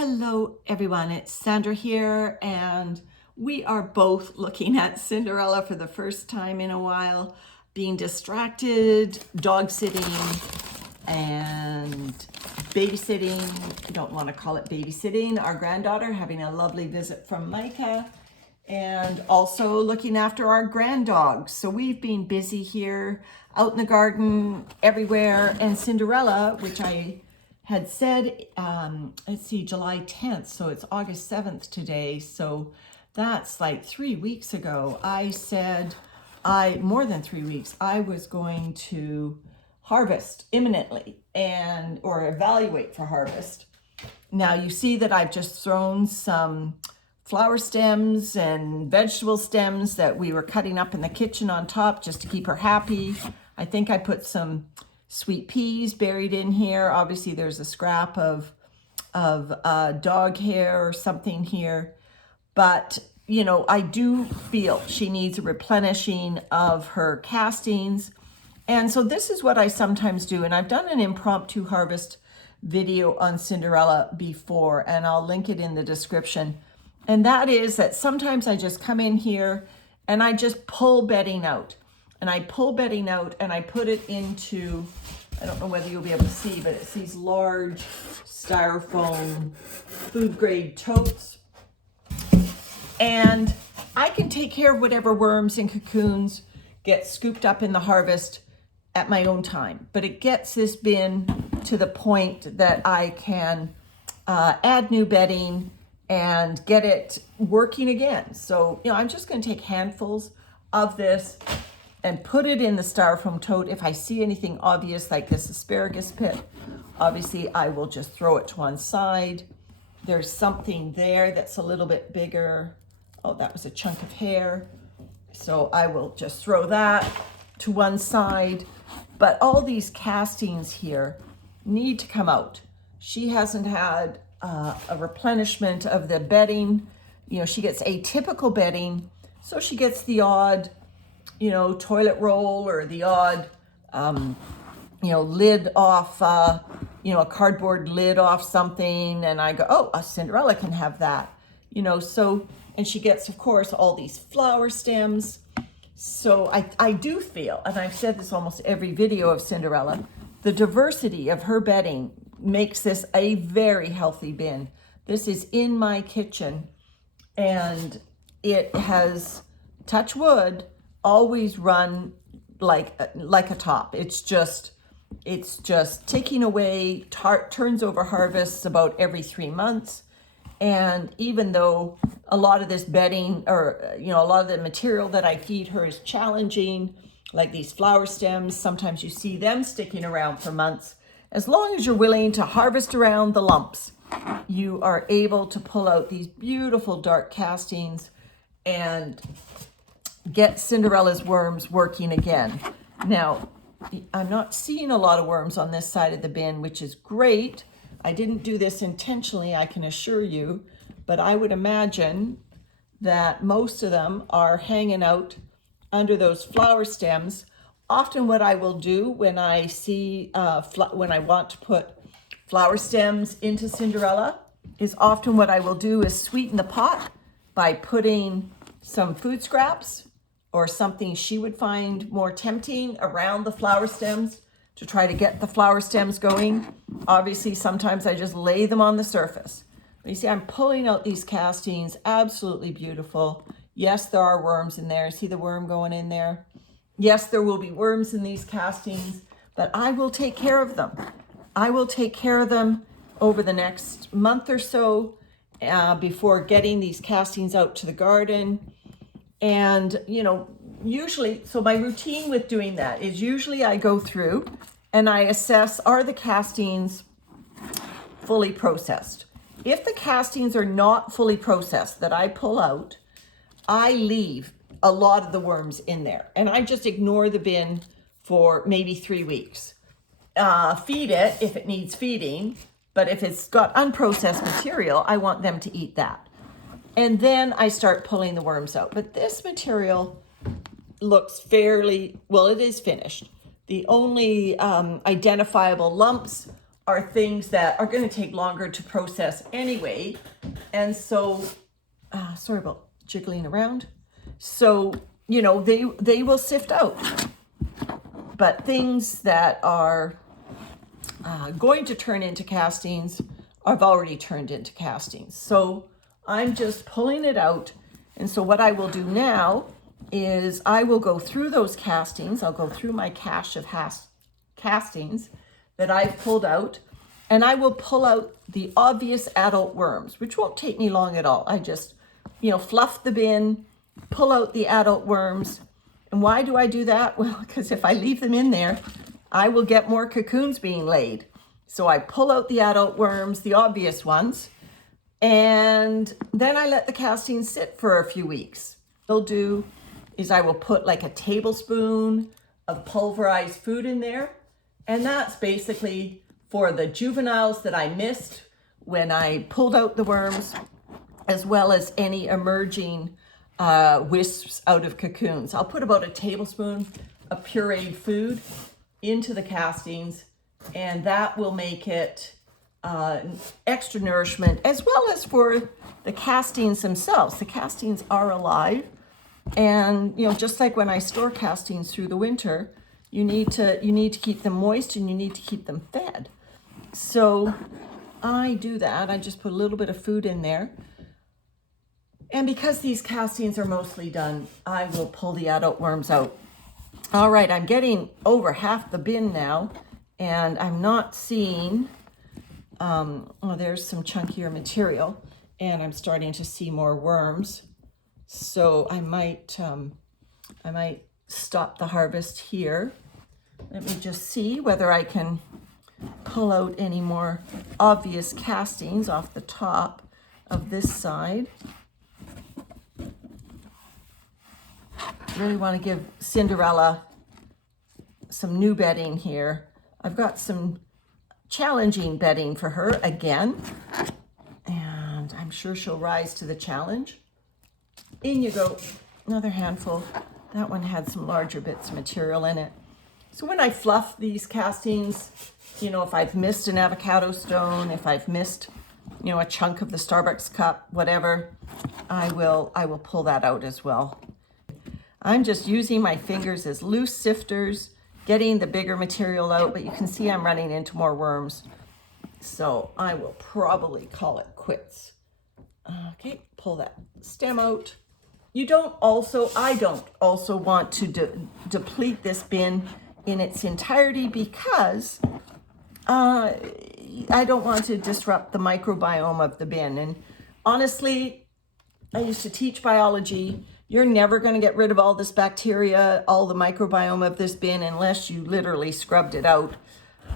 Hello everyone, it's Sandra here, and we are both looking at Cinderella for the first time in a while, being distracted, dog sitting and babysitting. I don't want to call it babysitting. Our granddaughter having a lovely visit from Micah, and also looking after our grand dogs. So we've been busy here, out in the garden, everywhere, and Cinderella, which I had said, let's see, July 10th, so it's August 7th today, so that's like 3 weeks ago. I said, more than 3 weeks, I was going to harvest imminently or evaluate for harvest. Now you see that I've just thrown some flower stems and vegetable stems that we were cutting up in the kitchen on top just to keep her happy. I think I put some sweet peas buried in here. Obviously there's a scrap of dog hair or something here, but you know, I do feel she needs a replenishing of her castings. And so this is what I sometimes do, and I've done an impromptu harvest video on Cinderella before, and I'll link it in the description. And that is that sometimes I just come in here and I just pull bedding out. And I pull bedding out and I put it into, I don't know whether you'll be able to see, but it's these large styrofoam food grade totes. And I can take care of whatever worms and cocoons get scooped up in the harvest at my own time. But it gets this bin to the point that I can add new bedding and get it working again. So, you know, I'm just going to take handfuls of this and put it in the styrofoam tote. If I see anything obvious like this asparagus pit, obviously I will just throw it to one side. There's something there that's a little bit bigger. Oh, that was a chunk of hair. So I will just throw that to one side. But all these castings here need to come out. She hasn't had a replenishment of the bedding. You know, she gets atypical bedding, so she gets the odd, you know, toilet roll or the odd, you know, lid off, you know, a cardboard lid off something. And I go, oh, a Cinderella can have that, you know, so, and she gets, of course, all these flower stems. So I do feel, and I've said this almost every video of Cinderella, the diversity of her bedding makes this a very healthy bin. This is in my kitchen, and it has, touch wood, always run like a top. It's just ticking away, turns over harvests about every 3 months. And even though a lot of this bedding, or you know, a lot of the material that I feed her is challenging, like these flower stems, sometimes you see them sticking around for months. As long as you're willing to harvest around the lumps, you are able to pull out these beautiful dark castings and get Cinderella's worms working again. Now, I'm not seeing a lot of worms on this side of the bin, which is great. I didn't do this intentionally, I can assure you, but I would imagine that most of them are hanging out under those flower stems. Often what I will do when I see, when I want to put flower stems into Cinderella, is often what I will do is sweeten the pot by putting some food scraps or something she would find more tempting around the flower stems to try to get the flower stems going. Obviously, sometimes I just lay them on the surface. But you see, I'm pulling out these castings, absolutely beautiful. Yes, there are worms in there. See the worm going in there? Yes, there will be worms in these castings, but I will take care of them. I will take care of them over the next month or so before getting these castings out to the garden. And, you know, usually, so my routine with doing that is usually I go through and I assess, are the castings fully processed? If the castings are not fully processed that I pull out, I leave a lot of the worms in there and I just ignore the bin for maybe 3 weeks. Feed it if it needs feeding, but if it's got unprocessed material, I want them to eat that. And then I start pulling the worms out. But this material looks fairly, well, it is finished. The only identifiable lumps are things that are going to take longer to process anyway. And so, sorry about jiggling around. So, you know, they will sift out. But things that are going to turn into castings have already turned into castings. So I'm just pulling it out. And so what I will do now is I will go through those castings. I'll go through my cache of castings that I've pulled out, and I will pull out the obvious adult worms, which won't take me long at all. I just, you know, fluff the bin, pull out the adult worms. And why do I do that? Well, because if I leave them in there, I will get more cocoons being laid. So I pull out the adult worms, the obvious ones, and then I let the castings sit for a few weeks. What I'll do is I will put like a tablespoon of pulverized food in there. And that's basically for the juveniles that I missed when I pulled out the worms, as well as any emerging wisps out of cocoons. I'll put about a tablespoon of pureed food into the castings, and that will make it extra nourishment, as well as for the castings themselves. The castings are alive, and you know, just like when I store castings through the winter, you need to keep them moist and you need to keep them fed. So I do that. I just put a little bit of food in there. And because these castings are mostly done, I will pull the adult worms out. All right, I'm getting over half the bin now, and I'm not seeing, oh, there's some chunkier material, and I'm starting to see more worms. So I might stop the harvest here. Let me just see whether I can pull out any more obvious castings off the top of this side. Really want to give Cinderella some new bedding here. I've got some challenging bedding for her again, and I'm sure she'll rise to the challenge. In you go, another handful. That one had some larger bits of material in it. So when I fluff these castings, you know, if I've missed an avocado stone, if I've missed, you know, a chunk of the Starbucks cup, whatever, I will pull that out as well. I'm just using my fingers as loose sifters, getting the bigger material out, but you can see I'm running into more worms. So I will probably call it quits. Okay, pull that stem out. I don't also want to deplete this bin in its entirety, because I don't want to disrupt the microbiome of the bin. And honestly, I used to teach biology. You're never going to get rid of all this bacteria, all the microbiome of this bin, unless you literally scrubbed it out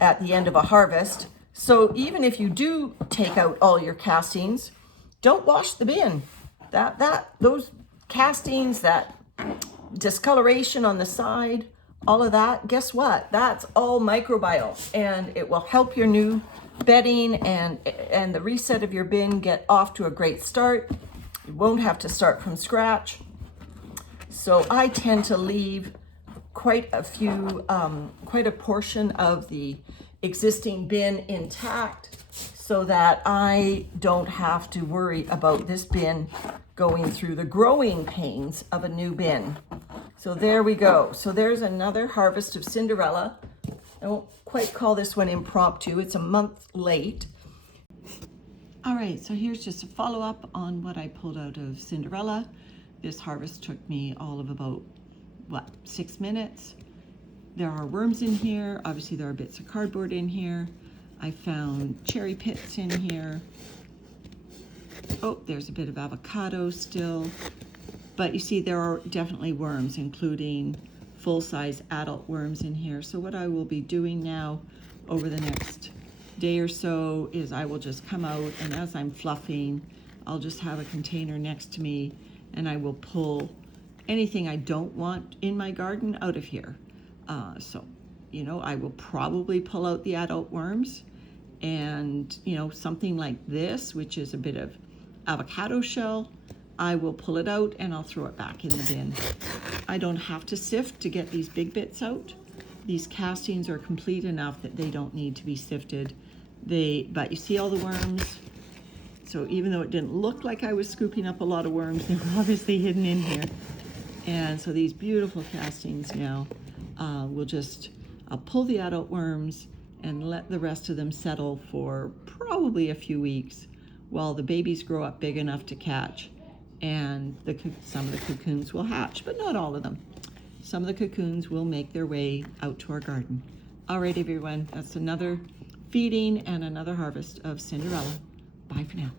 at the end of a harvest. So even if you do take out all your castings, don't wash the bin. Those castings, that discoloration on the side, all of that, guess what? That's all microbiome, and it will help your new bedding and the reset of your bin get off to a great start. You won't have to start from scratch. So I tend to leave quite a portion of the existing bin intact, so that I don't have to worry about this bin going through the growing pains of a new bin. So there we go. So there's another harvest of Cinderella. I won't quite call this one impromptu. It's a month late. All right, so here's just a follow-up on what I pulled out of Cinderella. This harvest took me all of about, 6 minutes. There are worms in here. Obviously, there are bits of cardboard in here. I found cherry pits in here. Oh, there's a bit of avocado still. But you see, there are definitely worms, including full-size adult worms in here. So what I will be doing now over the next day or so is I will just come out, and as I'm fluffing, I'll just have a container next to me, and I will pull anything I don't want in my garden out of here. So, you know, I will probably pull out the adult worms, and, you know, something like this, which is a bit of avocado shell, I will pull it out and I'll throw it back in the bin. I don't have to sift to get these big bits out. These castings are complete enough that they don't need to be sifted. But you see all the worms? So even though it didn't look like I was scooping up a lot of worms, they were obviously hidden in here. And so these beautiful castings now, I'll pull the adult worms and let the rest of them settle for probably a few weeks while the babies grow up big enough to catch. And some of the cocoons will hatch, but not all of them. Some of the cocoons will make their way out to our garden. All right, everyone, that's another feeding and another harvest of Cinderella. Bye for now.